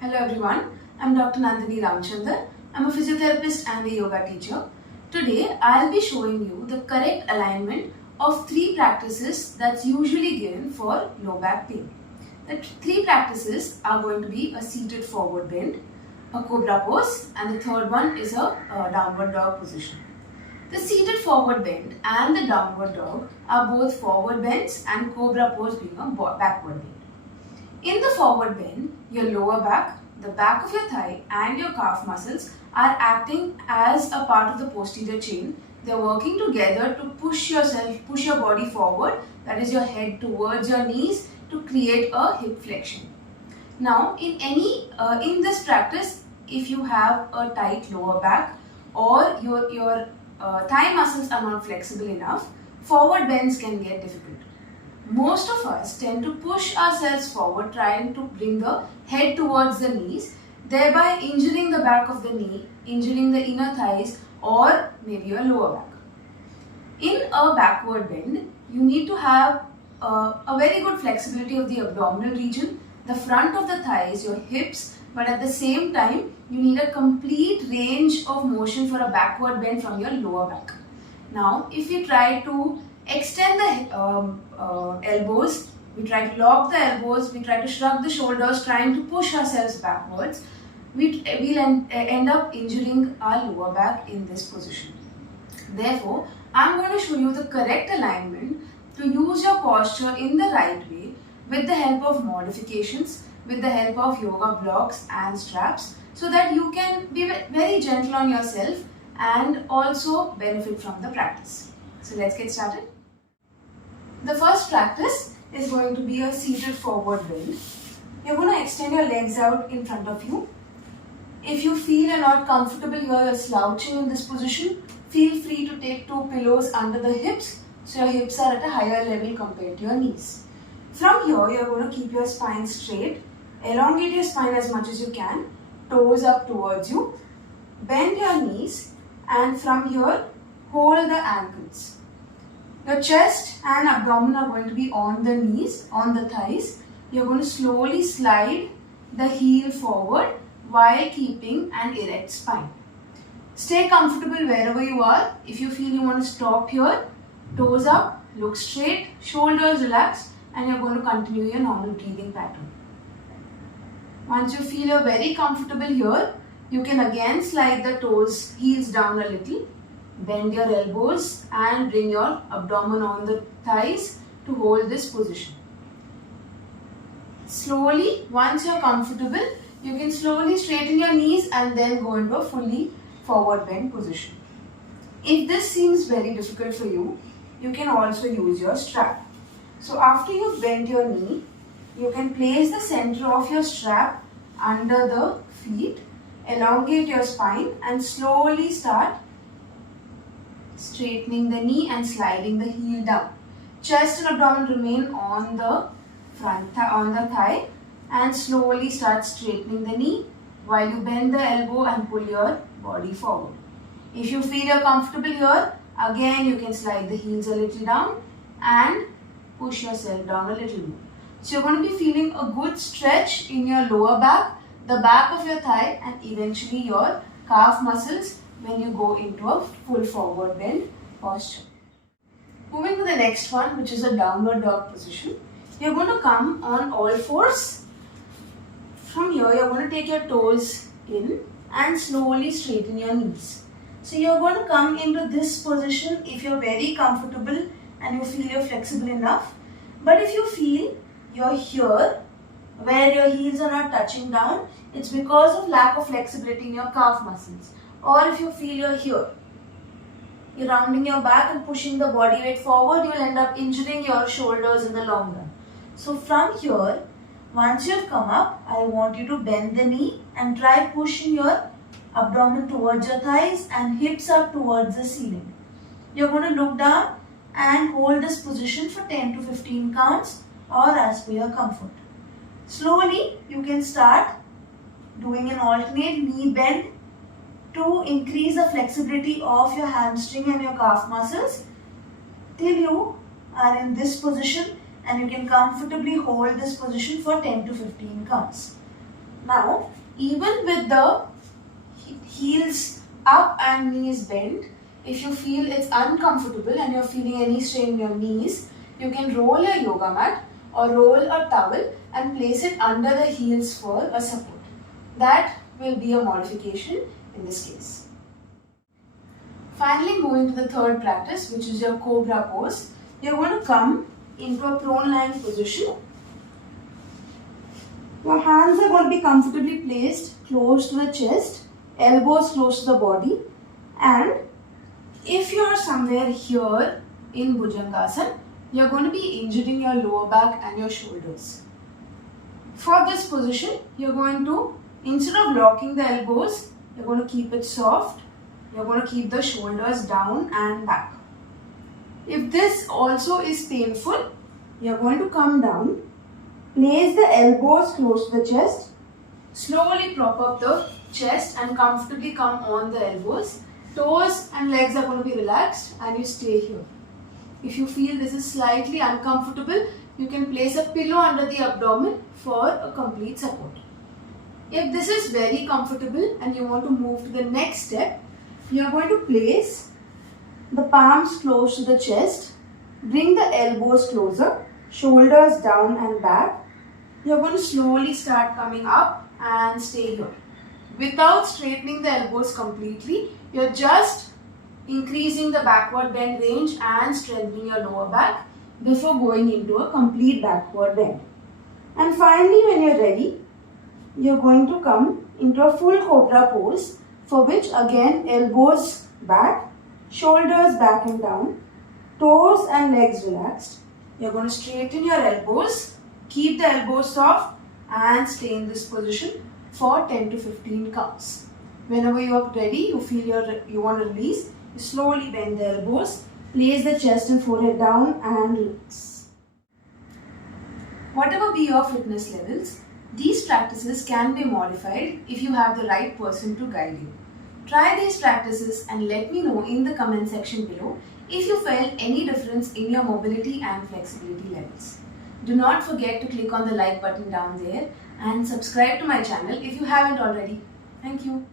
Hello everyone, I'm Dr. Nandini Ramchandar. I'm a physiotherapist and a yoga teacher. Today I'll be showing you the correct alignment of 3 practices that's usually given for low back pain. The 3 practices are going to be a seated forward bend, a Cobra pose, and the third one is a downward dog position. The seated forward bend and the downward dog are both forward bends and Cobra pose being a backward bend. In the forward bend, your lower back, the back of your thigh and your calf muscles are acting as a part of the posterior chain. They are working together to push your body forward, that is your head towards your knees, to create a hip flexion. Now, in this practice, if you have a tight lower back or your thigh muscles are not flexible enough, forward bends can get difficult. Most of us tend to push ourselves forward, trying to bring the head towards the knees, thereby injuring the back of the knee, injuring the inner thighs or maybe your lower back. In a backward bend, you need to have a very good flexibility of the abdominal region, the front of the thighs, your hips, but at the same time, you need a complete range of motion for a backward bend from your lower back. Now, if you try to extend the elbows, we try to lock the elbows, we try to shrug the shoulders, trying to push ourselves backwards, we'll end up injuring our lower back in this position. Therefore, I'm going to show you the correct alignment to use your posture in the right way with the help of modifications, with the help of yoga blocks and straps, so that you can be very gentle on yourself and also benefit from the practice. So let's get started. The first practice is going to be a seated forward bend. You're going to extend your legs out in front of you. If you feel you're not comfortable here, you're slouching in this position, feel free to take 2 pillows under the hips so your hips are at a higher level compared to your knees. From here, you're going to keep your spine straight, elongate your spine as much as you can, toes up towards you, bend your knees, and from here, hold the ankles. Your chest and abdomen are going to be on the knees, on the thighs. You're going to slowly slide the heel forward while keeping an erect spine. Stay comfortable wherever you are. If you feel you want to stop here, toes up, look straight, shoulders relaxed, and you're going to continue your normal breathing pattern. Once you feel you're very comfortable here, you can again slide the toes, heels down a little. Bend your elbows and bring your abdomen on the thighs to hold this position. Slowly, once you're comfortable, you can slowly straighten your knees and then go into a fully forward bend position. If this seems very difficult for you, you can also use your strap. So after you've bent your knee, you can place the center of your strap under the feet, elongate your spine and slowly start straightening the knee and sliding the heel down. Chest and abdomen remain on the thigh and slowly start straightening the knee while you bend the elbow and pull your body forward. If you feel you're comfortable here, again you can slide the heels a little down and push yourself down a little more. So you're going to be feeling a good stretch in your lower back, the back of your thigh and eventually your calf muscles when you go into a full forward bend posture. Moving to the next one, which is a downward dog position. You're going to come on all fours. From here, you're going to take your toes in and slowly straighten your knees. So you're going to come into this position if you're very comfortable and you feel you're flexible enough. But if you feel you're here, where your heels are not touching down, it's because of lack of flexibility in your calf muscles. Or if you feel you're here, you're rounding your back and pushing the body weight forward, you'll end up injuring your shoulders in the long run. So from here, once you've come up, I want you to bend the knee and try pushing your abdomen towards your thighs and hips up towards the ceiling. You're going to look down and hold this position for 10 to 15 counts or as per your comfort. Slowly, you can start doing an alternate knee bend to increase the flexibility of your hamstring and your calf muscles till you are in this position and you can comfortably hold this position for 10 to 15 counts. Now, even with the heels up and knees bent, if you feel it's uncomfortable and you're feeling any strain in your knees, you can roll a yoga mat or roll a towel and place it under the heels for a support. That will be a modification in this case. Finally, moving to the third practice, which is your Cobra pose. You're going to come into a prone lying position. Your hands are going to be comfortably placed close to the chest, elbows close to the body, and if you are somewhere here in Bhujangasana, you are going to be injuring your lower back and your shoulders. For this position, you are going to, instead of locking the elbows, you are going to keep it soft. You are going to keep the shoulders down and back. If this also is painful, you are going to come down, place the elbows close to the chest, slowly prop up the chest and comfortably come on the elbows. Toes and legs are going to be relaxed and you stay here. If you feel this is slightly uncomfortable, you can place a pillow under the abdomen for a complete support. If this is very comfortable and you want to move to the next step, you are going to place the palms close to the chest, bring the elbows closer, shoulders down and back. You are going to slowly start coming up and stay here. Without straightening the elbows completely, you are just increasing the backward bend range and strengthening your lower back before going into a complete backward bend. And finally, when you are ready, you are going to come into a full Cobra pose, for which again elbows back, shoulders back and down, toes and legs relaxed. You are going to straighten your elbows, keep the elbows soft and stay in this position for 10 to 15 counts. Whenever you are ready, you feel you want to release, you slowly bend the elbows, place the chest and forehead down and relax. Whatever be your fitness levels, these practices can be modified if you have the right person to guide you. Try these practices and let me know in the comment section below if you felt any difference in your mobility and flexibility levels. Do not forget to click on the like button down there and subscribe to my channel if you haven't already. Thank you.